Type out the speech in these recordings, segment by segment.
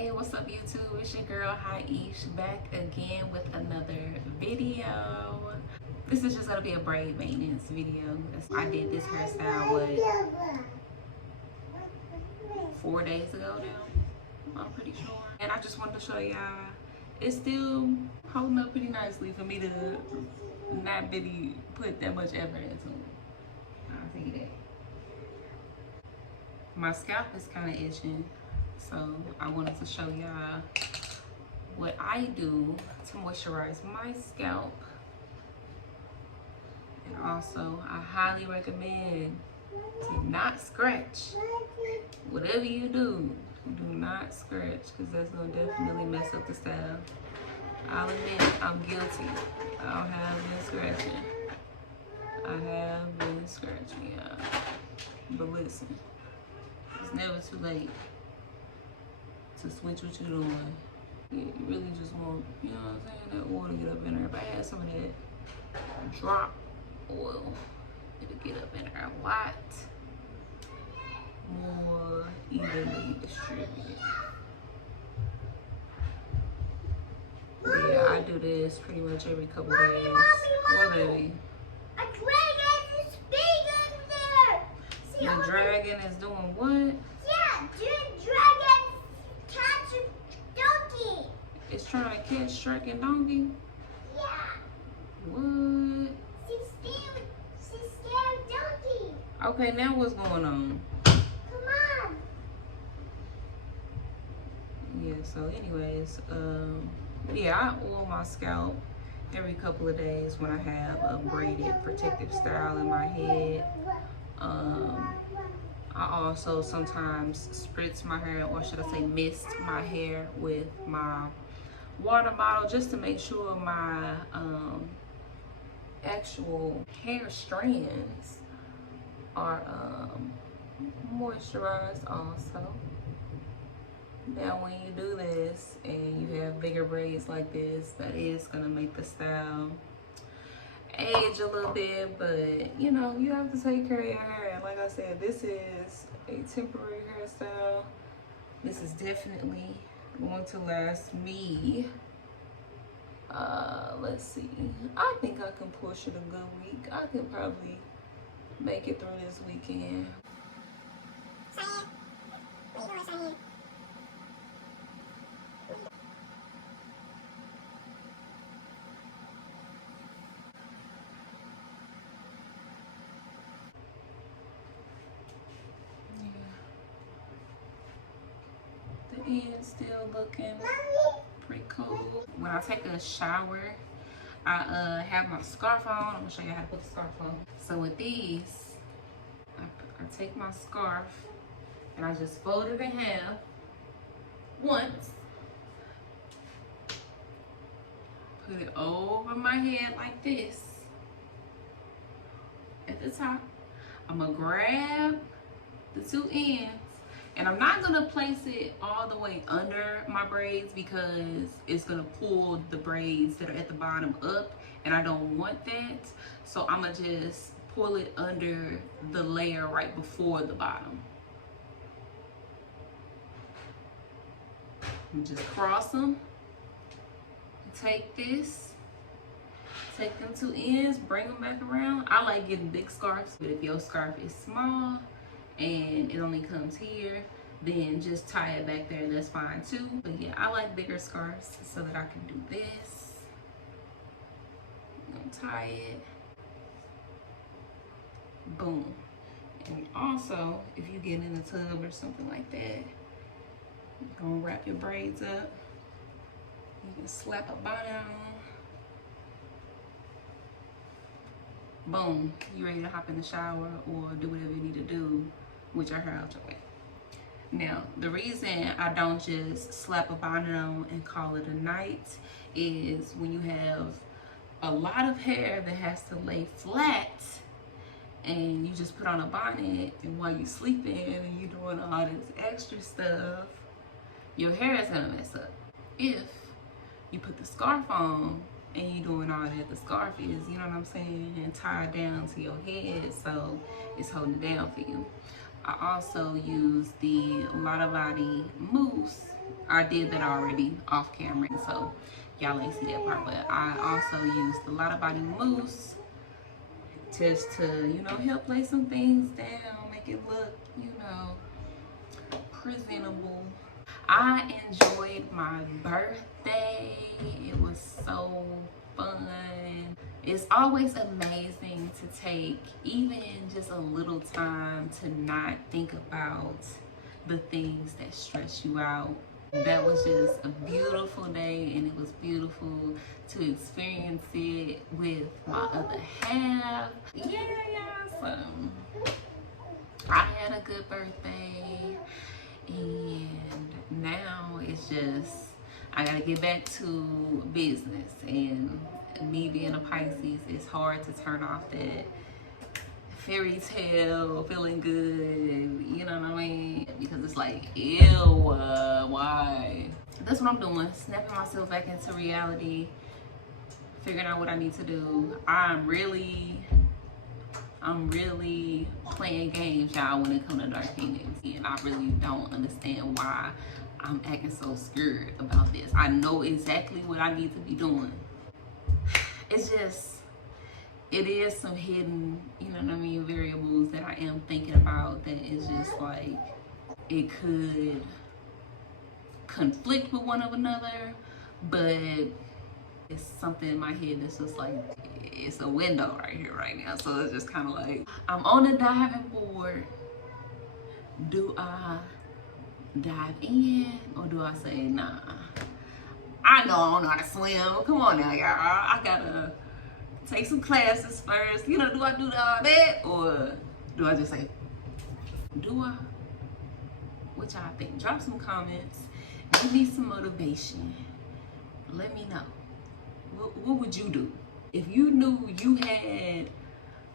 Hey, what's up YouTube? It's your girl Hiieishh back again with another video. This is just gonna be a braid maintenance video. I did this hairstyle 4 days ago now, I'm pretty sure. And I just wanted to show y'all it's still holding up pretty nicely for me to not really put that much effort into it. I'll tell you that. My scalp is kind of itching. So I wanted to show y'all what I do to moisturize my scalp. And also, I highly recommend to not scratch. Whatever you do not scratch, because that's going to definitely mess up the style. I'll admit, I'm guilty. I have been scratching. I have been scratching, y'all. But listen, it's never too late to switch what you're doing. You really just want, you know what I'm saying, that oil to get up in there. If I had some of that drop oil, it'll get up in there a lot more evenly distributed. Yeah, I do this pretty much every couple days. What, baby? A dragon is big in there. See, the dragon is doing what? Yeah, the dragon catch a donkey. It's trying to catch striking donkey? Yeah. What? She's scared donkey. Okay, now what's going on? Come on. Yeah, so anyways, yeah, I oil my scalp every couple of days when I have a braided protective style in my head. I also sometimes spritz my hair, or should I say mist my hair with my water bottle, just to make sure my actual hair strands are moisturized also. Now when you do this and you have bigger braids like this, that is gonna make the style age a little bit, but you know, you have to take care of your hair. And like I said, this is a temporary hairstyle. This is definitely going to last me, let's see, I think I can push it a good week. I could probably make it through this weekend. It's still looking pretty cool. When I take a shower, I have my scarf on. I'm gonna show you how to put the scarf on. So with these, I take my scarf and I just fold it in half once, put it over my head like this. At the top, I'm gonna grab the two ends. And I'm not gonna place it all the way under my braids because it's gonna pull the braids that are at the bottom up, and I don't want that. So I'm gonna just pull it under the layer right before the bottom. And just cross them. Take this, take them two ends, bring them back around. I like getting big scarves, but if your scarf is small and it only comes here, then just tie it back there, that's fine too. But yeah, I like bigger scarves so that I can do this. I'm gonna tie it, boom. And also, if you get in a tub or something like that, you're gonna wrap your braids up. You can slap a bonnet on. Boom, you ready to hop in the shower or do whatever you need to do with your hair out your way. Now, the reason I don't just slap a bonnet on and call it a night is when you have a lot of hair that has to lay flat and you just put on a bonnet, and while you're sleeping and you're doing all this extra stuff, your hair is gonna mess up. If you put the scarf on and you're doing all that, the scarf is, you know what I'm saying, and tied down to your head, so it's holding it down for you. I also use the Body Mousse I did that already off camera, so y'all ain't see that part. But I also used a lot of body mousse just to, you know, help lay some things down, make it look, you know, presentable. I enjoyed my birthday. It was so fun. It's always amazing to take even just a little time to not think about the things that stress you out. That was just a beautiful day, and it was beautiful to experience it with my other half. Yeah, so I had a good birthday, and now it's just I gotta get back to business. And me being a Pisces, it's hard to turn off that fairy tale feeling good, you know what I mean? Because it's like, ew, why? That's what I'm doing, snapping myself back into reality, figuring out what I need to do. I'm really playing games, y'all, when it comes to dark feelings. And I really don't understand why I'm acting so scared about this. I know exactly what I need to be doing. It's just, it is some hidden, you know what I mean, variables that I am thinking about that is just like, it could conflict with one of another, but it's something in my head that's just like, it's a window right here, right now. So it's just kind of like, I'm on the diving board. Do I dive in or do I say, nah? I know I don't know how to swim. Come on now, y'all. I gotta take some classes first. You know, do I do all that? Or do I just say, do I? What y'all think? Drop some comments. Give me some motivation. Let me know. What would you do? If you knew you had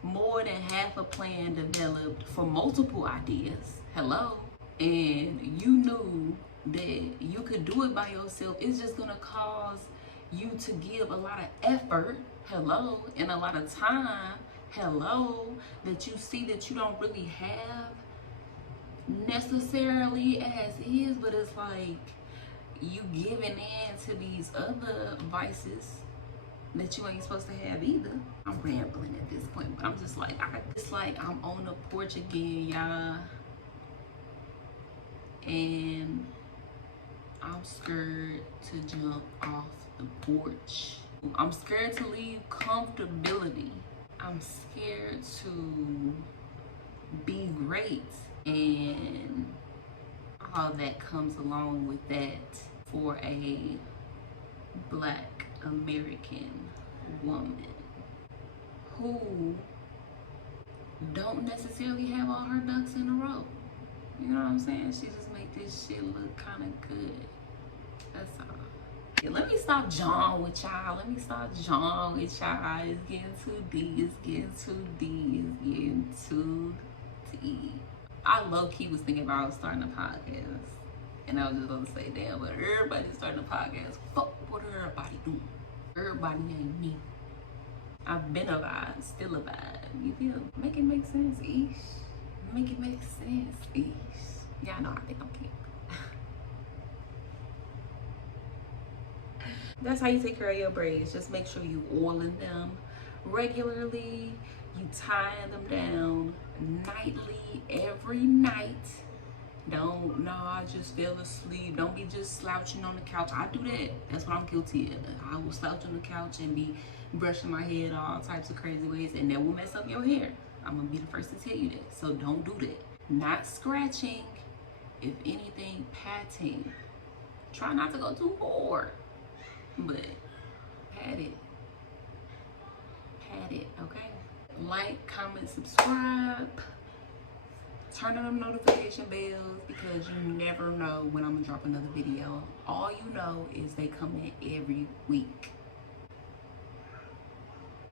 more than half a plan developed for multiple ideas, hello, and you knew that you could do it by yourself, it's just gonna cause you to give a lot of effort, hello, and a lot of time, hello, that you see that you don't really have necessarily as is, but it's like you giving in to these other vices that you ain't supposed to have either. I'm rambling at this point, but I'm just like, it's like I'm on the porch again, y'all, and I'm scared to jump off the porch. I'm scared to leave comfortability. I'm scared to be great, and all that comes along with that for a Black American woman who don't necessarily have all her ducks in a row. You know what I'm saying? She just make this shit look kind of good. That's all. Yeah, let me stop jawing with y'all. Let me stop jawing with y'all. It's getting too deep. It's getting too deep. It's getting too deep. I low-key was thinking about starting a podcast. And I was just gonna say, damn, but everybody's starting a podcast. Fuck what everybody doing. Everybody ain't me. I've been a vibe, still a vibe. You feel? Make it make sense, Hiieishh. Make it make sense, Hiieishh. Y'all know I think I'm cute. That's how you take care of your braids. Just make sure you oiling them regularly. You tying them down nightly, every night. Don't, no, I just fell asleep. Don't be just slouching on the couch. I do that. That's what I'm guilty of. I will slouch on the couch and be brushing my head all types of crazy ways, and that will mess up your hair. I'm gonna be the first to tell you that. So don't do that. Not scratching. If anything, patting. Try not to go too hard, but pat it. Pat it, okay? Like, comment, subscribe. Turn on them notification bells, because you never know when I'm gonna drop another video. All you know is they come in every week.